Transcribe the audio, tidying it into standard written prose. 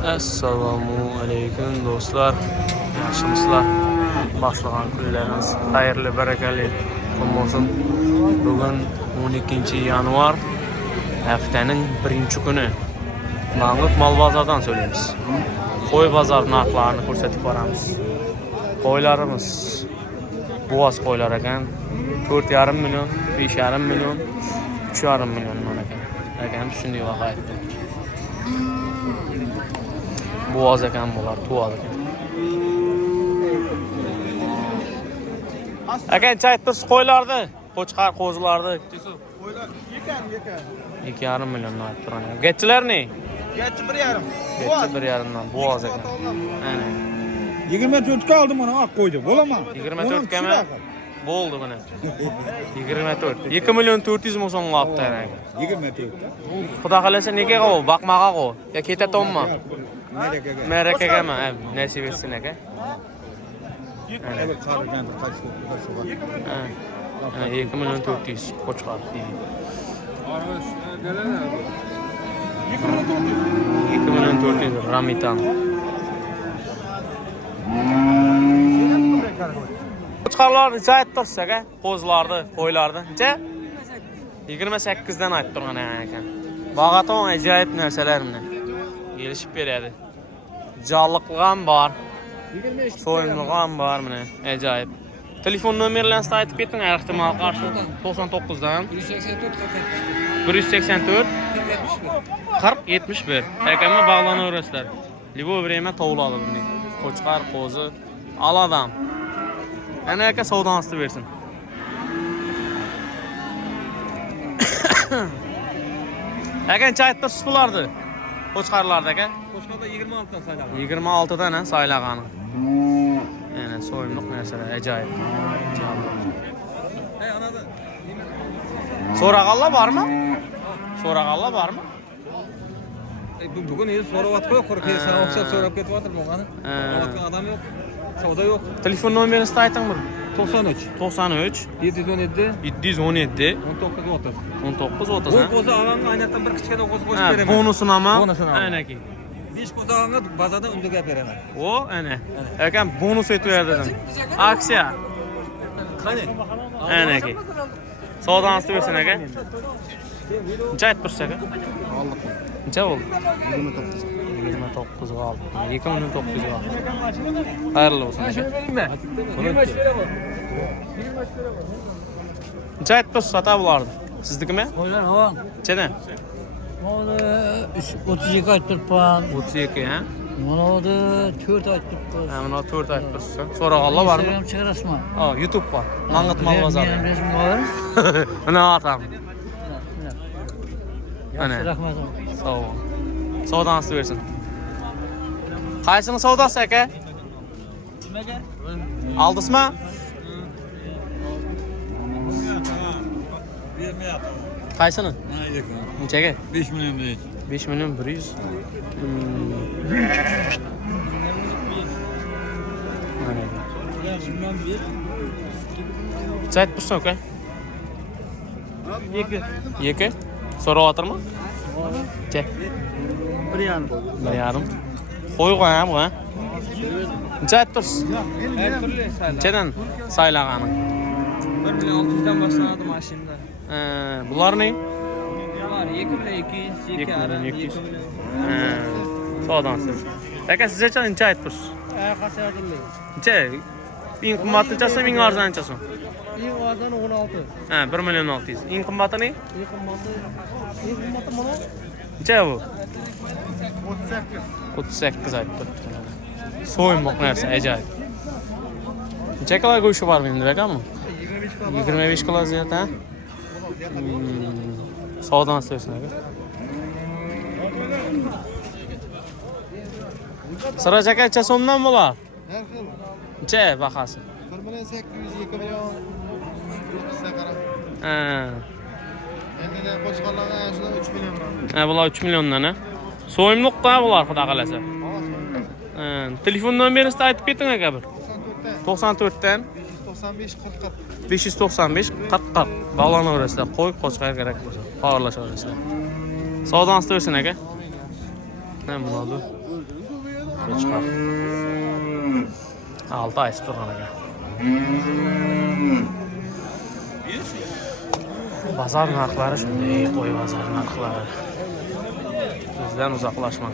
Assalomu alaykum do'stlar. Yaxshimisizlar? Boshlagan kunlarimiz xayrli, barakali bo'lsin. Bugun 12-yanvar, haftaning 1-kuni. Mang'it mol bozordan söyleyemiz. Qo'y bozor narxlarini ko'rsatib boramiz. Qo'ylarimiz Boğaz qo'ylar ekan. 4,5 million, 5,5 million, 3,5 million ekan. Shunday baho aytdim. Boğaz ekan bular, tuval ekan. Ekan aytdingiz qo'ylarni, qo'chqar qo'zilarni. Qo'ylar 2,5 million aytib turgan. Getchilarni? Getchi 1,5. Getchi 1,5dan Boğaz ekan. Ana. 24 ga oldim mana oq qo'ydi. Bo'laman. 24 ga mi? Bo'ldi mana. 24. 2 million 400 ming so'mga olibdi ekan. 24. Xudo xolasa nega qo, baqmaga qo. Ya ketatonmi? Merekaga. Merekagami? Nasib etsin aka. Evet, qaraganda qaysi Ha. 2 million 400 qo'chqar deydi. 2 million 400 Ramitan. Qo'chqarlarni necha aytdingiz aka? Qo'zlarni, qo'ylarni necha? 28 dan aytib turgan ekan. Bag'aton ajoyib narsalar mana. Gelishib beradi. Jonliqlar ham bor. So'yimliq ham bor mana. Ajoyib. Telefon nomerlarini aytib keting, ehtimol qarshi 99 dan 184 40 71. Akama bog'lanaverasizlar. Libo время tovladi bunday. Qo'chqar, qo'zi, aladam. Ana aka savdonisi bersin. Qancha aytdingiz bularni? Qo'chqarlarda aka? Qo'chqarda 26 dan saylagan. 26 dan saylagani. Yana so'yimliq narsalar ajoyib. Hey anada. So'rag'anlar bormi? So'rag'anlar bormi? Bugun endi so'rayapti, qo'rqib sana o'xshab so'rab ketyapti bo'lgani. Olayotgan odam yo'q. Savdo yo'q. Telefon nomeringizni ayting bir. 93 93 717 717 1930. 1930 Bu ha. qo'zi og'anga aynatdan bir kichkina qo'zi qo'shib beraman. Bonusini ham. Bonusini ham. Aynaki. 5 qo'zi og'anga bazada unda gap beraman. O, ana. Akam bonus aytib dedim. Aksiya. Qani? Aynaki. Savdonisi bersin aka. Necha aytibsiz aka? Necha bo'ldi? 29. 29 ga oldi. 2900 ga oldi. Xayrli bo'lsin aka. Necha aytibsiz sota bularni? Siznikimi? Qo'ylar havo. Nechadan? Mana 32 aytibman. 32 ha? Mana 4 aytibman. Ha, mana 4 aytibsiz. So'rag'anlar bormi? Instagram chiqarasizmi? Ha, YouTube bor. Mang'it mol bozori. Mening resim bor. Mana atam. Ana. Rahmat. Sağ ol. Savdonisi bersin. Qaysini savdosi aka? Nimaga? Aldingizmi? Qaysini? Nechaga? 5 million deydi. 5 million 100. Mana. Çayt bursun aka? 2. So'rayaptirmi? Che. 1,5. 1,5. Qo'ygan ham bu ha? Necha aytdingiz? Nechadan saylagani? 1 million 600 dan boshlanadi mashinada. Bularning? Bular 2 million 200, 2 million 200. million. Savdonsiz. Aka sizcha necha aytdingiz? Qancha aytdingiz? Necha? Eng qimmatlichasi, eng arzonchasi. Eng arzon 16. Ha, 1 million 600. Eng qimmatini? Eng qimmati mana Necha bu? 38. 38 aytdi. So'yimliq narsa, ajoyib. Necha kilo go'shti bor endi akami? 25 kilo ziyat ha? Savdonisi bersin aka. Siraj aka necha so'mdan bo'lar? Har xil. Necha bahasi? 1 million 800, 2 million. Bizga qarab. Ha. Endi qo'chqarlarga shular 3 million bo'ladi. Ha, bular 3 milliondan ha. So'yimliqda bular, xudo xolasa. Telefon nomeringizni aytib keting aka bir. 94 dan 595 40 40. 595 40 40. Bog'lanaverasizlar. Qo'y qo'chqar kerak bo'lsa, xabarlashaverasizlar. Savdonisi bersin aka. Ne bu oldu? Çıkar. 6 ay sıfır ona. Bazar narxları şunday, qo'y bazar narxları. Bizden uzaklaşma.